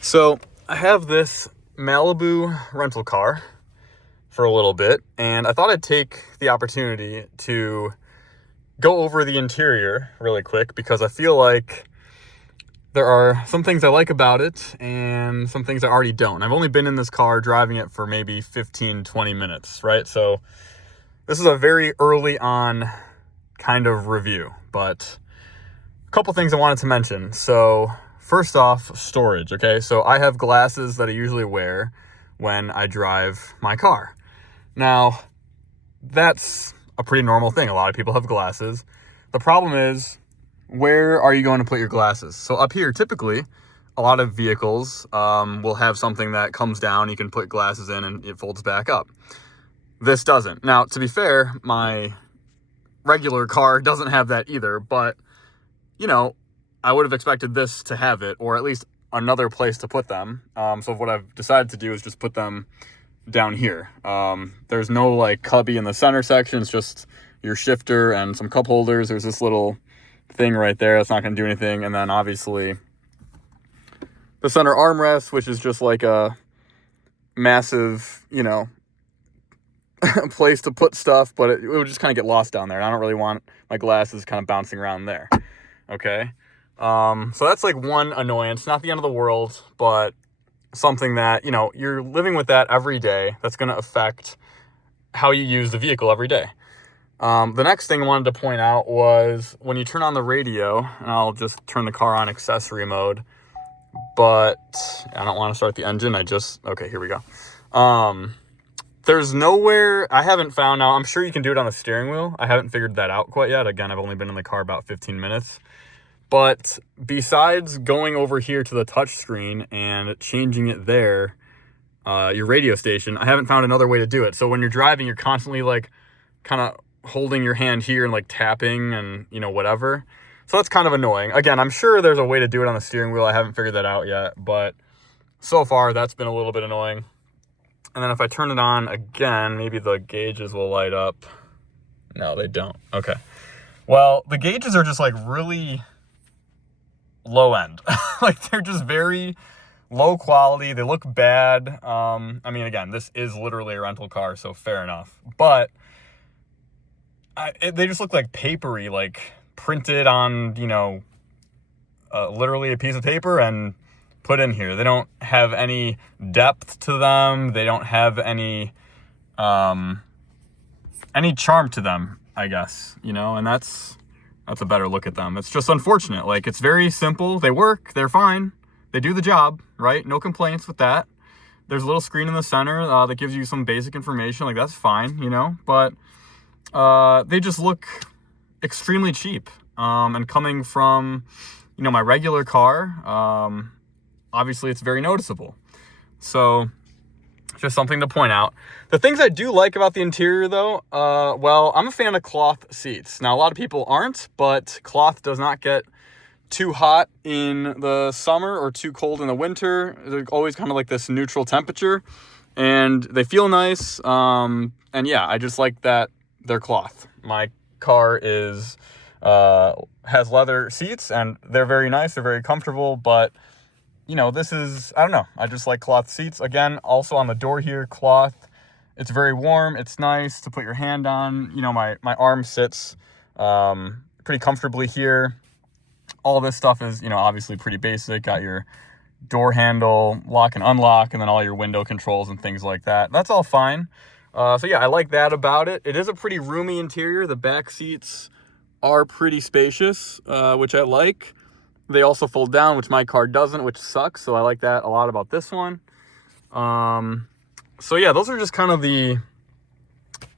So I have this Malibu rental car for a little bit, and I thought I'd take the opportunity to go over the interior really quick because I feel like there are some things I like about it and some things I already don't. I've only been in this car driving it for maybe 15, 20 minutes, right? So this is a very early on kind of review, but a couple things I wanted to mention. So first off, storage, okay? So I have glasses that I usually wear when I drive my car. Now, that's a pretty normal thing. A lot of people have glasses. The problem is, where are you going to put your glasses? So up here, typically, a lot of vehicles will have something that comes down, you can put glasses in and it folds back up. This doesn't. Now, to be fair, my regular car doesn't have that either, but I would have expected this to have it, or at least another place to put them. So what I've decided to do is just put them down here. There's no like cubby in the center section. It's just your shifter and some cup holders. There's this little thing right there that's not going to do anything. And then obviously the center armrest, which is just like a massive, place to put stuff, but it would just kind of get lost down there. And I don't really want my glasses kind of bouncing around there. Okay. So that's like one annoyance, not the end of the world, but something that, you're living with that every day. That's going to affect how you use the vehicle every day. The next thing I wanted to point out was when you turn on the radio, and I'll just turn the car on accessory mode, but I don't want to start the engine. Okay, here we go. There's nowhere, I haven't found now, I'm sure you can do it on the steering wheel. I haven't figured that out quite yet. Again, I've only been in the car about 15 minutes. But besides going over here to the touch screen and changing it there, your radio station, I haven't found another way to do it. So when you're driving, you're constantly like kind of holding your hand here and like tapping and, whatever. So that's kind of annoying. Again, I'm sure there's a way to do it on the steering wheel. I haven't figured that out yet, but so far that's been a little bit annoying. And then if I turn it on again, maybe the gauges will light up. No, they don't. Okay. Well, the gauges are just like really low end. Like they're just very low quality. They look bad. Again, this is literally a rental car, so fair enough. But they just look like papery, like printed on, literally a piece of paper and put in here. They don't have any depth to them. They don't have any charm to them, I guess, and that's a better look at them. It's just unfortunate. Like, it's very simple. They work. They're fine. They do the job, right? No complaints with that. There's a little screen in the center that gives you some basic information. Like, that's fine, but they just look extremely cheap. And coming from, my regular car, obviously it's very noticeable. So just something to point out. The things I do like about the interior, though, I'm a fan of cloth seats. Now, a lot of people aren't, but cloth does not get too hot in the summer or too cold in the winter. They're always kind of like this neutral temperature, and they feel nice. And yeah, I just like that they're cloth. My car has leather seats, and they're very nice. They're very comfortable, but this is, I don't know. I just like cloth seats. Again, also on the door here, cloth. It's very warm. It's nice to put your hand on. My arm sits pretty comfortably here. All this stuff is, obviously pretty basic. Got your door handle, lock and unlock, and then all your window controls and things like that. That's all fine. So yeah, I like that about it. It is a pretty roomy interior. The back seats are pretty spacious, which I like. They also fold down, which my car doesn't, which sucks. So I like that a lot about this one. So yeah, those are just kind of the,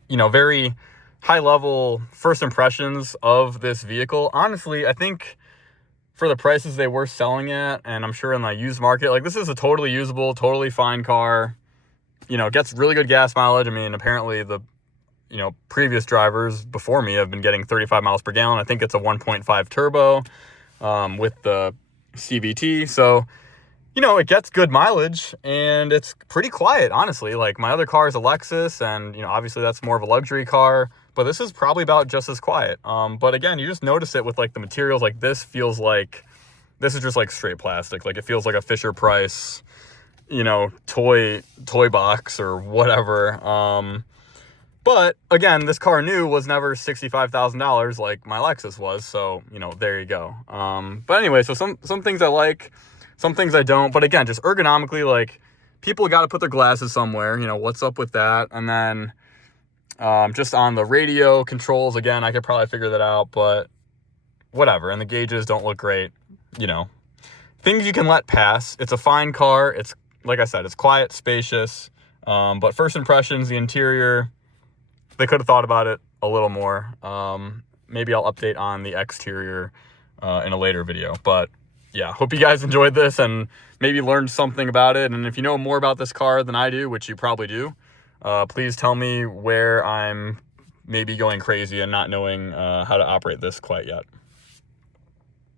very high level first impressions of this vehicle. Honestly, I think for the prices they were selling at, and I'm sure in the used market, like this is a totally usable, totally fine car. Gets really good gas mileage. Apparently the, previous drivers before me have been getting 35 miles per gallon. I think it's a 1.5 turbo. With the CVT. So, it gets good mileage and it's pretty quiet, honestly. Like my other car is a Lexus and, obviously that's more of a luxury car, but this is probably about just as quiet. But again, you just notice it with like the materials. Like this feels like This is just like straight plastic. Like it feels like a Fisher Price, you know, toy box or whatever. But again, this car new was never $65,000 like my Lexus was. So, you know, there you go. But anyway, so some things I like, some things I don't. But again, just ergonomically, like people got to put their glasses somewhere. You know, what's up with that? And then just on the radio controls, again, I could probably figure that out. But whatever. And the gauges don't look great. You know, things you can let pass. It's a fine car. It's, like I said, it's quiet, spacious. But first impressions, the interior, they could have thought about it a little more. Maybe I'll update on the exterior in a later video. But yeah, hope you guys enjoyed this and maybe learned something about it. And if you know more about this car than I do, which you probably do, please tell me where I'm maybe going crazy and not knowing how to operate this quite yet.